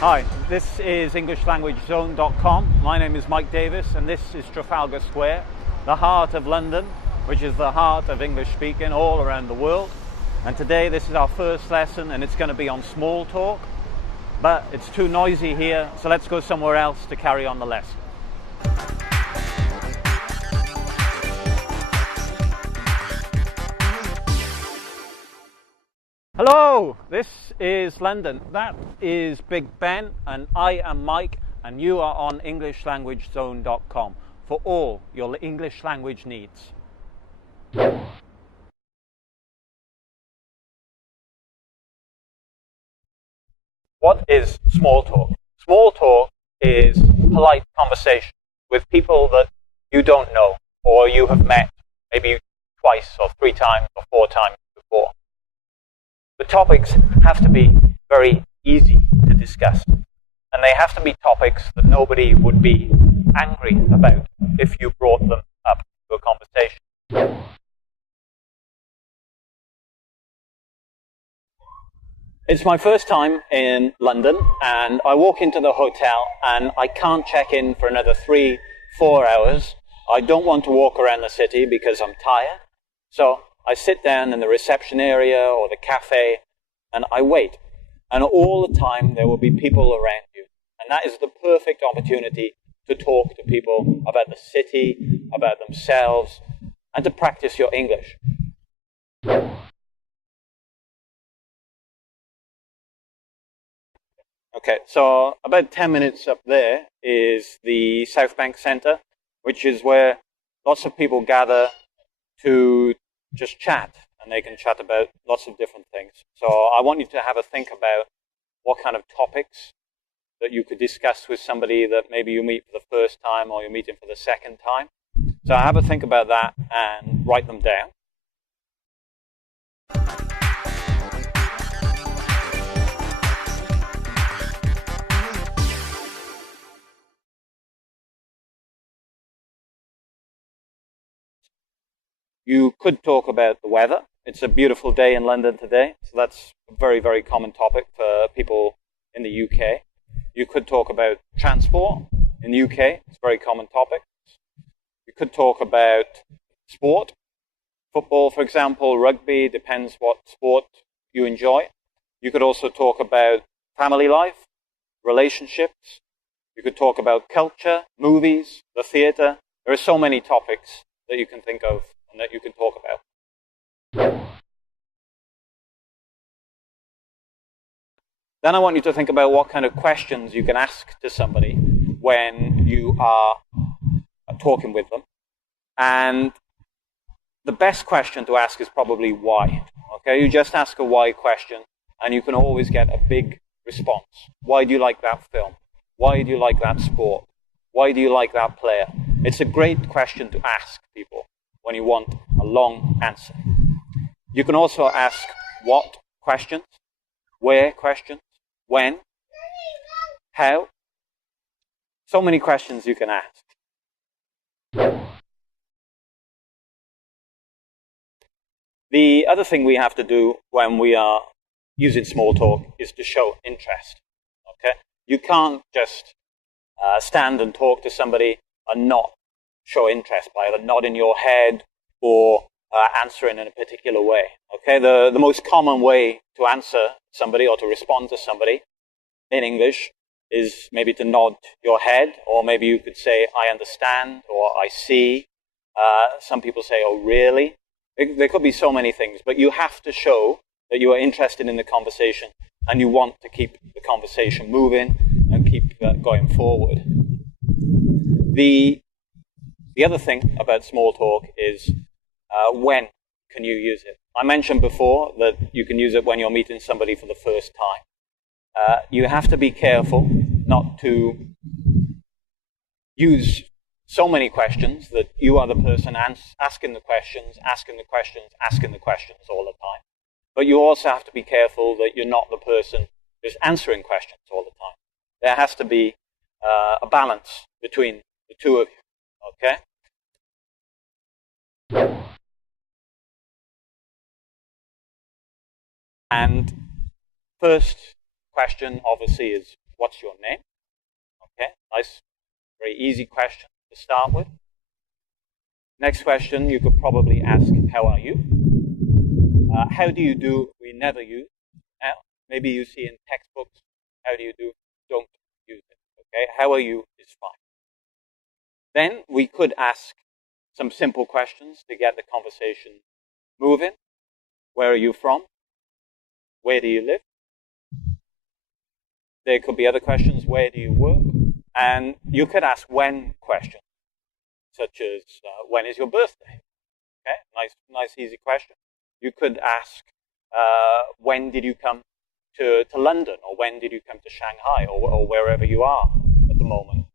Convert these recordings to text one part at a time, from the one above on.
Hi, this is EnglishLanguageZone.com. My name is Mike Davis and this is Trafalgar Square, the heart of London, which is the heart of English speaking all around the world. And today this is our first lesson and it's going to be on small talk, but it's too noisy here, so let's go somewhere else to carry on the lesson. Hello, this is London. That is Big Ben and I am Mike and you are on EnglishLanguageZone.com for all your English language needs. What is small talk? Small talk is polite conversation with people that you don't know or you have met maybe twice or 3 times or 4 times before. The topics have to be very easy to discuss, and they have to be topics that nobody would be angry about if you brought them up to a conversation. It's my first time in London, and I walk into the hotel and I can't check in for another 3-4 hours. I don't want to walk around the city because I'm tired, so I sit down in the reception area or the cafe and I wait. And all the time there will be people around you. And that is the perfect opportunity to talk to people about the city, about themselves, and to practice your English. Okay, so about 10 minutes up there is the South Bank Centre, which is where lots of people gather to just chat, and they can chat about lots of different things. So I want you to have a think about what kind of topics that you could discuss with somebody that maybe you meet for the first time or you meet him for the second time. So have a think about that and write them down. You could talk about the weather. It's a beautiful day in London today, so that's a very, very common topic for people in the UK. You could talk about transport in the UK. It's a very common topic. You could talk about sport, football, for example, rugby, depends what sport you enjoy. You could also talk about family life, relationships. You could talk about culture, movies, the theatre. There are so many topics that you can think of and that you can talk about. Then I want you to think about what kind of questions you can ask to somebody when you are talking with them. And the best question to ask is probably why. Okay, you just ask a why question and you can always get a big response. Why do you like that film? Why do you like that sport? Why do you like that player? It's a great question to ask people when you want a long answer. You can also ask what questions, where questions, when, how. So many questions you can ask. The other thing we have to do when we are using small talk is to show interest. Okay? You can't just stand and talk to somebody and not show interest by either nodding your head or answering in a particular way. Okay, the most common way to answer somebody or to respond to somebody in English is maybe to nod your head, or maybe you could say, I understand, or I see. Some people say, oh, really? There could be so many things, but you have to show that you are interested in the conversation and you want to keep the conversation moving and keep going forward. The other thing about small talk is when can you use it? I mentioned before that you can use it when you're meeting somebody for the first time. You have to be careful not to use so many questions that you are the person asking the questions all the time. But you also have to be careful that you're not the person who's answering questions all the time. There has to be a balance between the two of you, okay? And first question, obviously, is what's your name? Okay, nice, very easy question to start with. Next question, you could probably ask, how are you? How do you do, we never use. Maybe you see in textbooks, how do you do, don't use it. Okay, how are you is fine. Then we could ask some simple questions to get the conversation moving. Where are you from? Where do you live? There could be other questions. Where do you work? And you could ask when questions, such as when is your birthday? Okay, nice, easy question. You could ask when did you come to London, or when did you come to Shanghai, or wherever you are at the moment.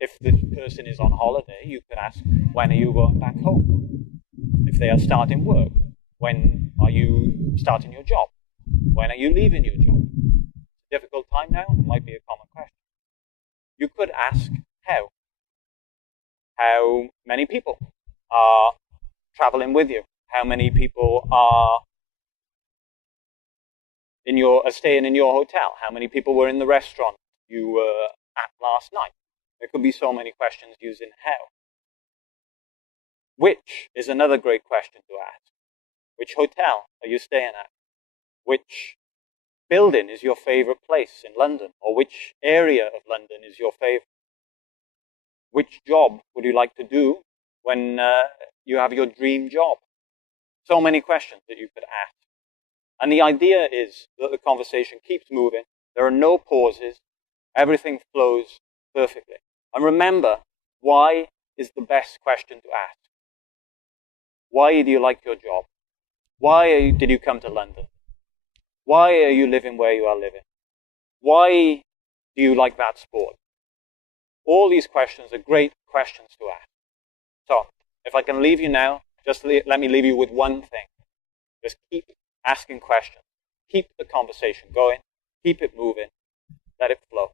If this person is on holiday, you could ask, when are you going back home? If they are starting work, when are you starting your job? When are you leaving your job? Difficult time now? It might be a common question. You could ask how. How many people are traveling with you? How many people are staying in your hotel? How many people were in the restaurant you were at last night? There could be so many questions using how. Which is another great question to ask. Which hotel are you staying at? Which building is your favorite place in London? Or which area of London is your favorite? Which job would you like to do when you have your dream job? So many questions that you could ask. And the idea is that the conversation keeps moving. There are no pauses. Everything flows perfectly. And remember, why is the best question to ask? Why do you like your job? Why did you come to London? Why are you living where you are living? Why do you like that sport? All these questions are great questions to ask. So, if I can leave you now, just let me leave you with one thing. Just keep asking questions. Keep the conversation going. Keep it moving. Let it flow.